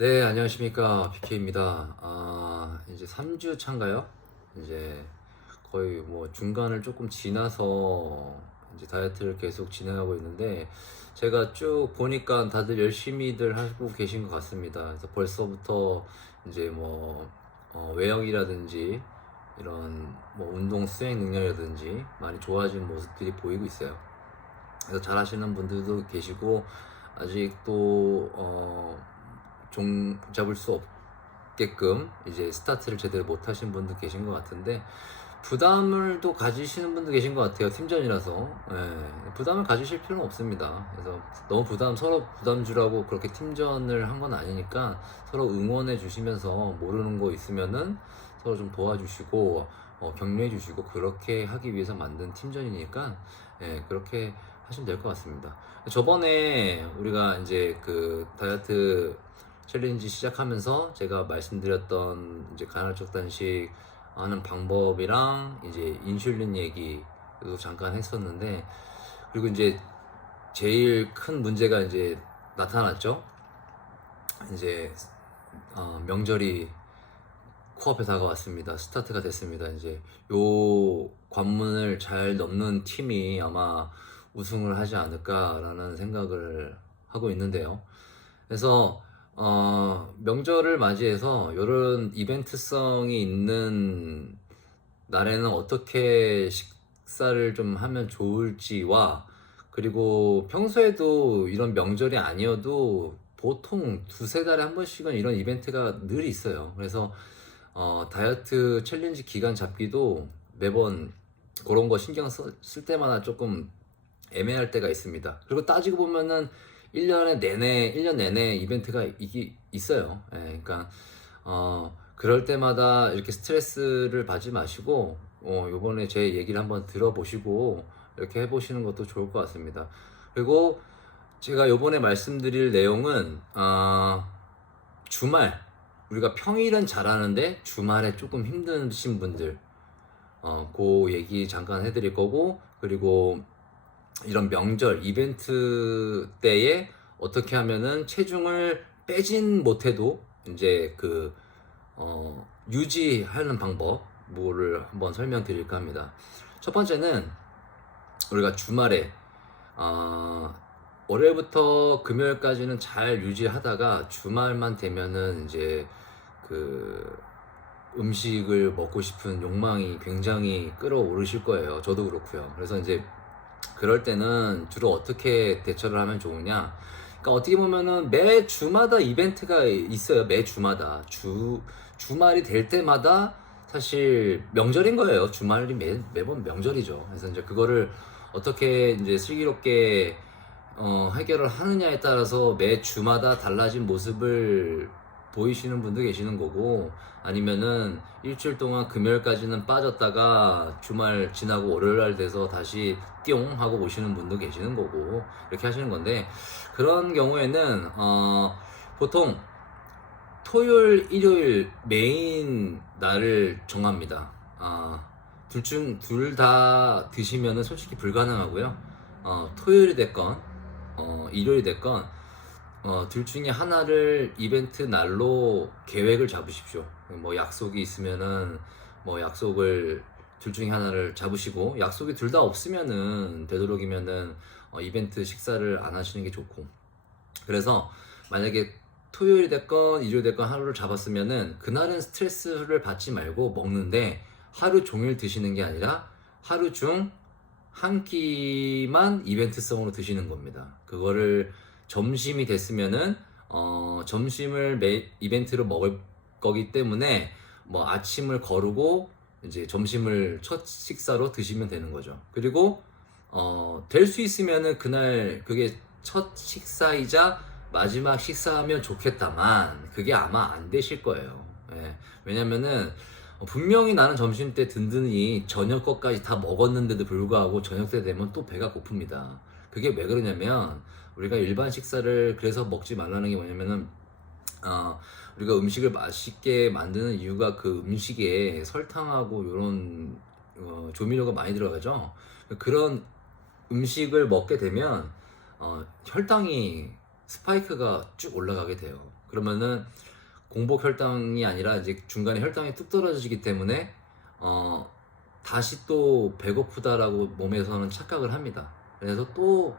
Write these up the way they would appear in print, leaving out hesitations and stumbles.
네, 안녕하십니까. BK입니다. 이제 3주 차인가요? 이제 거의 뭐 중간을 조금 지나서 이제 다이어트를 계속 진행하고 있는데, 제가 쭉 보니까 다들 열심히들 하고 계신 것 같습니다. 그래서 벌써부터 이제 뭐 외형이라든지 이런 뭐 운동 수행 능력이라든지 많이 좋아진 모습들이 보이고 있어요. 그래서 잘 하시는 분들도 계시고, 아직도 종 잡을 수 없게끔 이제 스타트를 제대로 못 하신 분도 계신 것 같은데, 부담을 또 가지시는 분도 계신 것 같아요. 팀전이라서. 부담을 가지실 필요는 없습니다. 그래서 너무 서로 부담 주라고 그렇게 팀전을 한 건 아니니까, 서로 응원해 주시면서 모르는 거 있으면은 서로 좀 도와주시고 격려해 주시고, 그렇게 하기 위해서 만든 팀전이니까 그렇게 하시면 될 것 같습니다. 저번에 우리가 이제 그 다이어트 챌린지 시작하면서 제가 말씀드렸던 이제 간헐적 단식 하는 방법이랑 이제 인슐린 얘기도 잠깐 했었는데, 그리고 이제 제일 큰 문제가 이제 나타났죠. 이제 명절이 코앞에 다가왔습니다. 스타트가 됐습니다. 이제 요 관문을 잘 넘는 팀이 아마 우승을 하지 않을까라는 생각을 하고 있는데요. 그래서 명절을 맞이해서 이런 이벤트성이 있는 날에는 어떻게 식사를 좀 하면 좋을지와, 그리고 평소에도 이런 명절이 아니어도 보통 두세 달에 한 번씩은 이런 이벤트가 늘 있어요. 그래서 다이어트 챌린지 기간 잡기도 매번 그런 거 신경 쓸 때마다 조금 애매할 때가 있습니다. 그리고 따지고 보면은 1년 내내 이벤트가 있어요. 그러니까 그럴 때마다 이렇게 스트레스를 받지 마시고, 요번에 제 얘기를 한번 들어보시고 이렇게 해보시는 것도 좋을 것 같습니다. 그리고 제가 요번에 말씀드릴 내용은 주말, 우리가 평일은 잘하는데 주말에 조금 힘드신 분들, 그 얘기 잠깐 해드릴 거고, 그리고 이런 명절 이벤트 때에 어떻게 하면은 체중을 빼진 못해도 이제 유지하는 방법 뭐를 한번 설명드릴까 합니다. 첫 번째는 우리가 주말에 월요일부터 금요일까지는 잘 유지하다가 주말만 되면은 이제 그 음식을 먹고 싶은 욕망이 굉장히 끌어오르실 거예요. 저도 그렇고요. 그래서 이제 그럴 때는 주로 어떻게 대처를 하면 좋으냐? 그러니까 어떻게 보면은 매 주마다 이벤트가 있어요. 매 주마다 주말이 될 때마다 사실 명절인 거예요. 주말이 매번 명절이죠. 그래서 이제 그거를 어떻게 이제 슬기롭게 해결을 하느냐에 따라서 매 주마다 달라진 모습을 보이시는 분도 계시는 거고, 아니면은 일주일 동안 금요일까지는 빠졌다가 주말 지나고 월요일날 돼서 다시 띠용 하고 오시는 분도 계시는 거고, 이렇게 하시는 건데, 그런 경우에는 보통 토요일, 일요일 메인 날을 정합니다. 둘 다 드시면은 솔직히 불가능하고요. 토요일이 됐건 일요일이 됐건 둘 중에 하나를 이벤트 날로 계획을 잡으십시오. 뭐 약속이 있으면은 뭐 약속을 둘 중에 하나를 잡으시고, 약속이 둘 다 없으면은 되도록이면은 이벤트 식사를 안 하시는 게 좋고. 그래서 만약에 토요일이 됐건 일요일 됐건 하루를 잡았으면은 그날은 스트레스를 받지 말고 먹는데, 하루 종일 드시는 게 아니라 하루 중 한 끼만 이벤트성으로 드시는 겁니다. 그거를 점심이 됐으면은 점심을 이벤트로 먹을 거기 때문에 뭐 아침을 거르고 이제 점심을 첫 식사로 드시면 되는 거죠. 그리고 될 수 있으면은 그날 그게 첫 식사이자 마지막 식사하면 좋겠다만, 그게 아마 안 되실 거예요. 왜냐면은 분명히 나는 점심 때 든든히 저녁 것까지 다 먹었는데도 불구하고 저녁 때 되면 또 배가 고픕니다. 그게 왜 그러냐면, 우리가 일반 식사를 그래서 먹지 말라는 게 뭐냐면은 우리가 음식을 맛있게 만드는 이유가 그 음식에 설탕하고 이런 조미료가 많이 들어가죠. 그런 음식을 먹게 되면 혈당이 스파이크가 쭉 올라가게 돼요. 그러면은 공복 혈당이 아니라 이제 중간에 혈당이 뚝 떨어지기 때문에 다시 또 배고프다라고 몸에서는 착각을 합니다. 그래서 또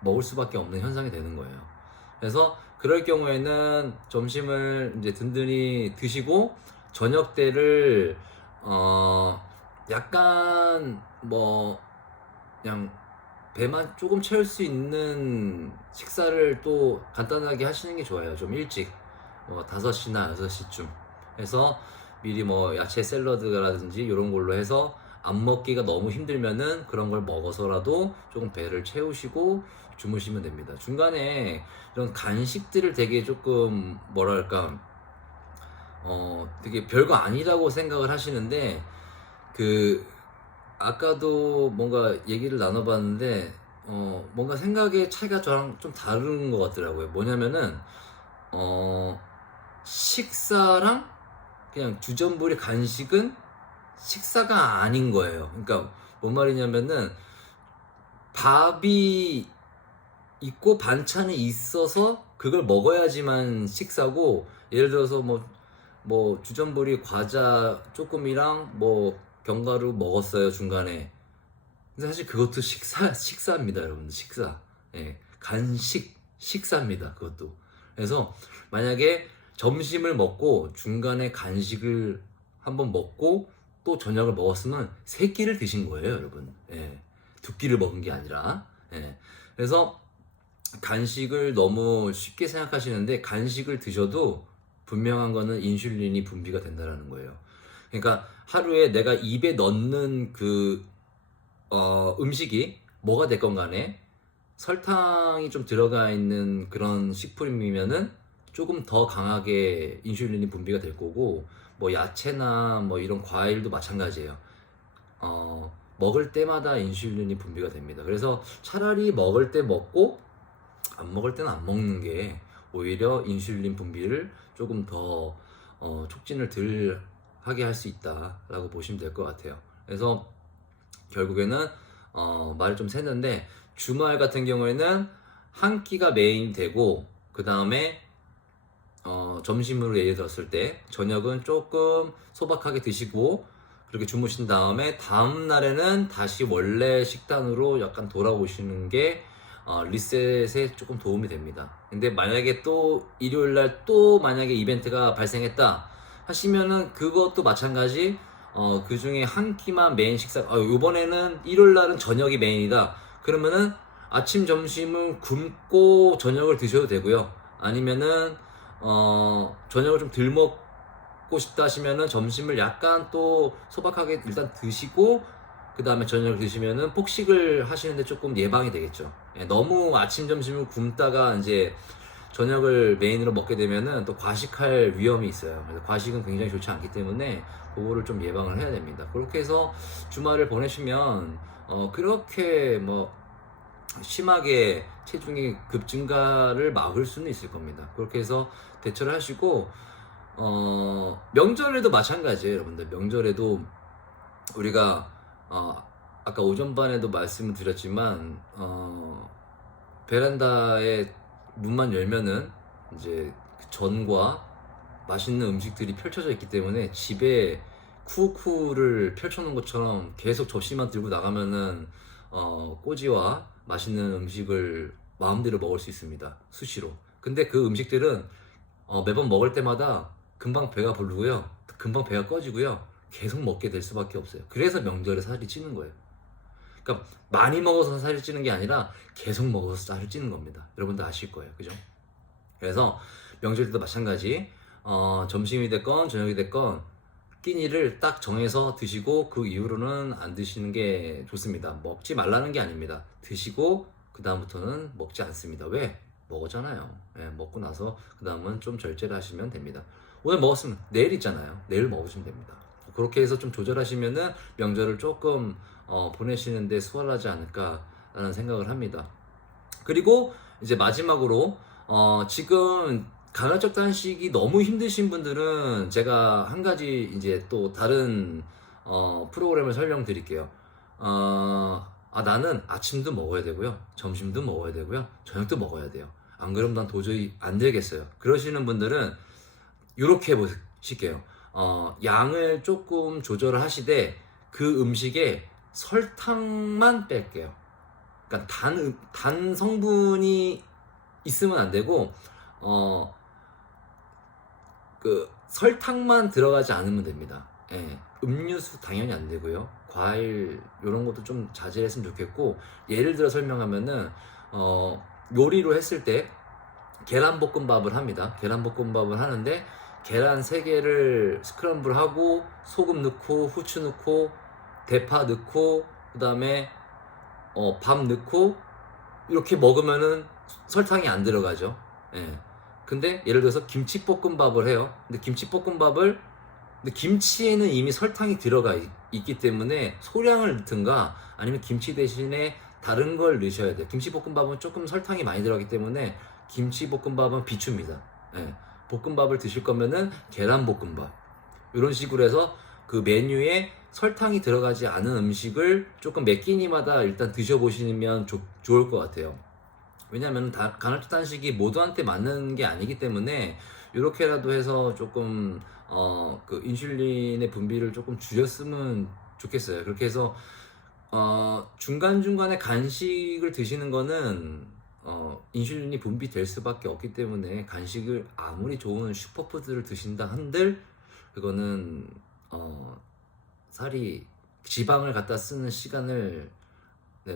먹을 수밖에 없는 현상이 되는 거예요. 그래서 그럴 경우에는 점심을 이제 든든히 드시고 저녁 때를 약간 뭐 그냥 배만 조금 채울 수 있는 식사를 또 간단하게 하시는 게 좋아요. 좀 일찍 5시나 6시쯤 해서 미리 뭐 야채 샐러드라든지 이런 걸로 해서 안 먹기가 너무 힘들면은 그런 걸 먹어서라도 조금 배를 채우시고 주무시면 됩니다. 중간에 이런 간식들을 되게 조금 뭐랄까 되게 별거 아니라고 생각을 하시는데 그 아까도 뭔가 얘기를 나눠봤는데 뭔가 생각의 차이가 저랑 좀 다른 것 같더라고요. 뭐냐면은 식사랑 그냥 주전부리 간식은 식사가 아닌 거예요. 그러니까 뭔 말이냐면은 밥이 있고 반찬이 있어서 그걸 먹어야지만 식사고, 예를 들어서 뭐 주전부리 과자 조금이랑 뭐 견과류 먹었어요 중간에. 근데 사실 그것도 식사입니다 여러분. 식사. 예, 간식 식사입니다 그것도. 그래서 만약에 점심을 먹고 중간에 간식을 한번 먹고 또 저녁을 먹었으면 세 끼를 드신 거예요 여러분. 예, 두 끼를 먹은 게 아니라. 예, 그래서 간식을 너무 쉽게 생각하시는데 간식을 드셔도 분명한 거는 인슐린이 분비가 된다는 거예요. 그러니까 하루에 내가 입에 넣는 그 음식이 뭐가 됐건 간에 설탕이 좀 들어가 있는 그런 식품이면은 조금 더 강하게 인슐린이 분비가 될 거고, 뭐 야채나 뭐 이런 과일도 마찬가지예요. 먹을 때마다 인슐린이 분비가 됩니다. 그래서 차라리 먹을 때 먹고 안 먹을 때는 안 먹는 게 오히려 인슐린 분비를 조금 더 촉진을 덜 하게 할 수 있다라고 보시면 될 것 같아요. 그래서 결국에는 말을 좀 샜는데, 주말 같은 경우에는 한 끼가 메인 되고 그 다음에 점심으로 예를 들었을 때 저녁은 조금 소박하게 드시고 그렇게 주무신 다음에 다음 날에는 다시 원래 식단으로 약간 돌아오시는 게 리셋에 조금 도움이 됩니다. 근데 만약에 또 일요일날 또 만약에 이벤트가 발생했다 하시면은 그것도 마찬가지. 그 중에 한 끼만 메인 식사, 이번에는 일요일날은 저녁이 메인이다 그러면은 아침 점심은 굶고 저녁을 드셔도 되고요. 아니면은 저녁을 좀 덜 먹고 싶다 하시면은 점심을 약간 또 소박하게 일단 드시고 그 다음에 저녁을 드시면은 폭식을 하시는데 조금 예방이 되겠죠. 예, 너무 아침 점심을 굶다가 이제 저녁을 메인으로 먹게 되면은 또 과식할 위험이 있어요. 그래서 과식은 굉장히 좋지 않기 때문에 그거를 좀 예방을 해야 됩니다. 그렇게 해서 주말을 보내시면 그렇게 뭐 심하게 체중이 급증가를 막을 수는 있을 겁니다. 그렇게 해서 대처를 하시고 명절에도 마찬가지예요 여러분들. 명절에도 우리가 아까 오전반에도 말씀을 드렸지만 베란다에 문만 열면은 이제 전과 맛있는 음식들이 펼쳐져 있기 때문에 집에 쿠쿠를 펼쳐놓은 것처럼 계속 접시만 들고 나가면은 꼬지와 맛있는 음식을 마음대로 먹을 수 있습니다. 수시로. 근데 그 음식들은 매번 먹을 때마다 금방 배가 부르고요, 금방 배가 꺼지고요, 계속 먹게 될 수밖에 없어요. 그래서 명절에 살이 찌는 거예요. 그러니까 많이 먹어서 살이 찌는 게 아니라 계속 먹어서 살이 찌는 겁니다. 여러분도 아실 거예요, 그죠? 그래서 명절 때도 마찬가지. 점심이 됐건 저녁이 됐건 끼니를 딱 정해서 드시고 그 이후로는 안 드시는 게 좋습니다. 먹지 말라는 게 아닙니다. 드시고 그 다음부터는 먹지 않습니다. 왜? 먹었잖아요. 예, 먹고 나서 그 다음은 좀 절제를 하시면 됩니다. 오늘 먹었으면 내일 있잖아요. 내일 먹으시면 됩니다. 그렇게 해서 좀 조절하시면은 명절을 조금 보내시는데 수월하지 않을까라는 생각을 합니다. 그리고 이제 마지막으로 지금 간헐적 단식이 너무 힘드신 분들은 제가 한 가지 이제 또 다른 프로그램을 설명드릴게요. 나는 아침도 먹어야 되고요, 점심도 먹어야 되고요, 저녁도 먹어야 돼요. 안 그러면 난 도저히 안 되겠어요. 그러시는 분들은 이렇게 해보실게요. 양을 조금 조절을 하시되 그 음식에 설탕만 뺄게요. 그러니까 단 성분이 있으면 안 되고, 어, 그 설탕만 들어가지 않으면 됩니다. 예. 음료수 당연히 안 되고요. 과일 이런 것도 좀 자제했으면 좋겠고, 예를 들어 설명하면은 요리로 했을 때 계란볶음밥을 합니다. 계란볶음밥을 하는데 계란 3개를 스크럼블하고 소금 넣고 후추 넣고 대파 넣고 그다음에 밥 넣고 이렇게 먹으면은 설탕이 안 들어가죠. 예. 근데 예를 들어서 김치볶음밥을 해요. 근데 김치에는 이미 설탕이 들어가 있기 때문에 소량을 넣든가 아니면 김치 대신에 다른 걸 넣으셔야 돼요. 김치볶음밥은 조금 설탕이 많이 들어가기 때문에 김치볶음밥은 비춥니다. 예. 볶음밥을 드실 거면은 계란볶음밥 이런 식으로 해서 그 메뉴에 설탕이 들어가지 않은 음식을 조금 몇 끼니마다 일단 드셔보시면 좋을 것 같아요. 왜냐하면 간헐적 단식이 모두한테 맞는 게 아니기 때문에 이렇게라도 해서 조금 그 인슐린의 분비를 조금 줄였으면 좋겠어요. 그렇게 해서 중간중간에 간식을 드시는 거는 인슐린이 분비될 수밖에 없기 때문에 간식을 아무리 좋은 슈퍼푸드를 드신다 한들 그거는 살이 지방을 갖다 쓰는 시간을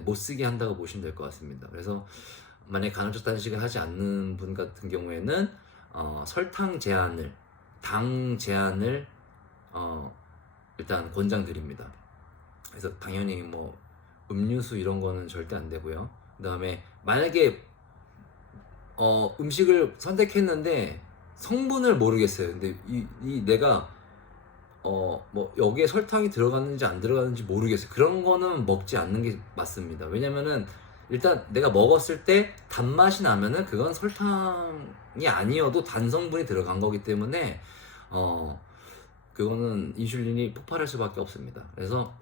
못 쓰게 한다고 보시면 될 것 같습니다. 그래서 만약에 간헐적 단식을 하지 않는 분 같은 경우에는 설탕 제한을, 당 제한을 일단 권장드립니다. 그래서 당연히 뭐 음료수 이런 거는 절대 안 되고요. 그 다음에 만약에 음식을 선택했는데 성분을 모르겠어요. 근데 이 내가 뭐 여기에 설탕이 들어갔는지 안 들어갔는지 모르겠어요. 그런 거는 먹지 않는 게 맞습니다. 왜냐면은 일단 내가 먹었을 때 단맛이 나면은 그건 설탕이 아니어도 단 성분이 들어간 거기 때문에 그거는 인슐린이 폭발할 수밖에 없습니다. 그래서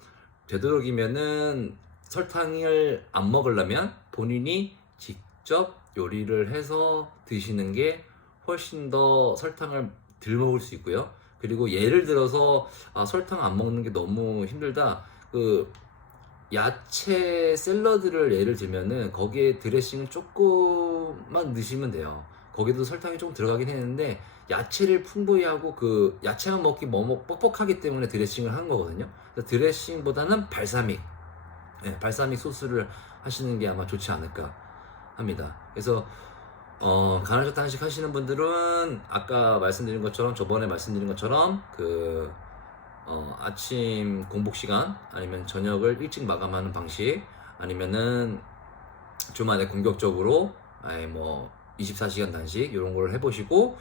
되도록이면은 설탕을 안 먹으려면 본인이 직접 요리를 해서 드시는 게 훨씬 더 설탕을 덜 먹을 수 있고요. 그리고 예를 들어서 설탕 안 먹는 게 너무 힘들다. 그 야채 샐러드를 예를 들면은 거기에 드레싱을 조금만 넣으시면 돼요. 거기도 설탕이 조금 들어가긴 했는데 야채를 풍부히 하고 그 야채만 먹기 뻑뻑하기 때문에 드레싱을 한 거거든요. 그래서 드레싱보다는 발사믹, 발사믹 소스를 하시는 게 아마 좋지 않을까 합니다. 그래서 간헐적 단식 하시는 분들은 아까 말씀드린 것처럼 저번에 말씀드린 것처럼 아침 공복 시간 아니면 저녁을 일찍 마감하는 방식 아니면은 주말에 공격적으로 아예 뭐 24시간 단식 이런 걸 해보시고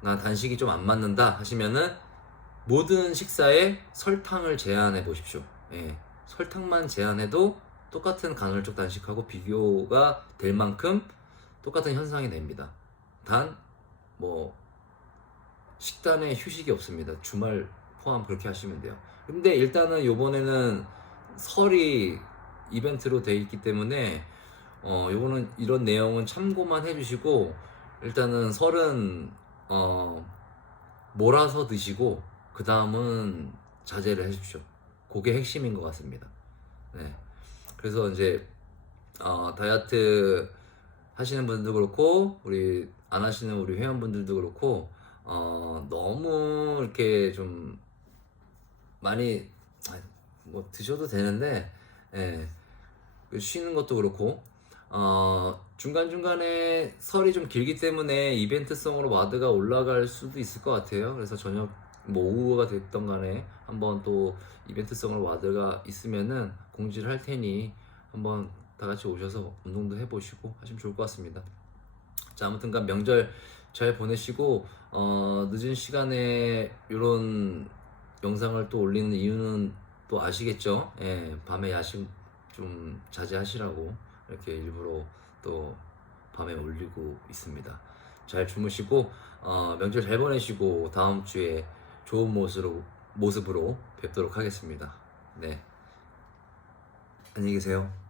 나 단식이 좀 안 맞는다 하시면은 모든 식사에 설탕을 제한해 보십시오. 예, 설탕만 제한해도 똑같은 간헐적 단식하고 비교가 될 만큼 똑같은 현상이 됩니다. 단 뭐 식단에 휴식이 없습니다. 주말 포함 그렇게 하시면 돼요. 근데 일단은 요번에는 설이 이벤트로 돼 있기 때문에 요거는 이런 내용은 참고만 해주시고 일단은 설은 몰아서 드시고 그 다음은 자제를 해주십시오. 그게 핵심인 것 같습니다. 네. 그래서 이제 다이어트 하시는 분들도 그렇고 우리 안 하시는 우리 회원분들도 그렇고 너무 이렇게 좀 많이 뭐 드셔도 되는데 예, 쉬는 것도 그렇고 중간중간에 설이 좀 길기 때문에 이벤트성으로 와드가 올라갈 수도 있을 것 같아요. 그래서 저녁 뭐 오후가 됐던 간에 한번 또 이벤트성으로 와드가 있으면은 공지를 할 테니 한번 다 같이 오셔서 운동도 해보시고 하시면 좋을 것 같습니다. 자, 아무튼간 명절 잘 보내시고 늦은 시간에 이런 영상을 또 올리는 이유는 또 아시겠죠? 예, 밤에 야식 좀 자제하시라고 이렇게 일부러 또 밤에 올리고 있습니다. 잘 주무시고 명절 잘 보내시고 다음 주에 좋은 모습으로 뵙도록 하겠습니다. 네, 안녕히 계세요.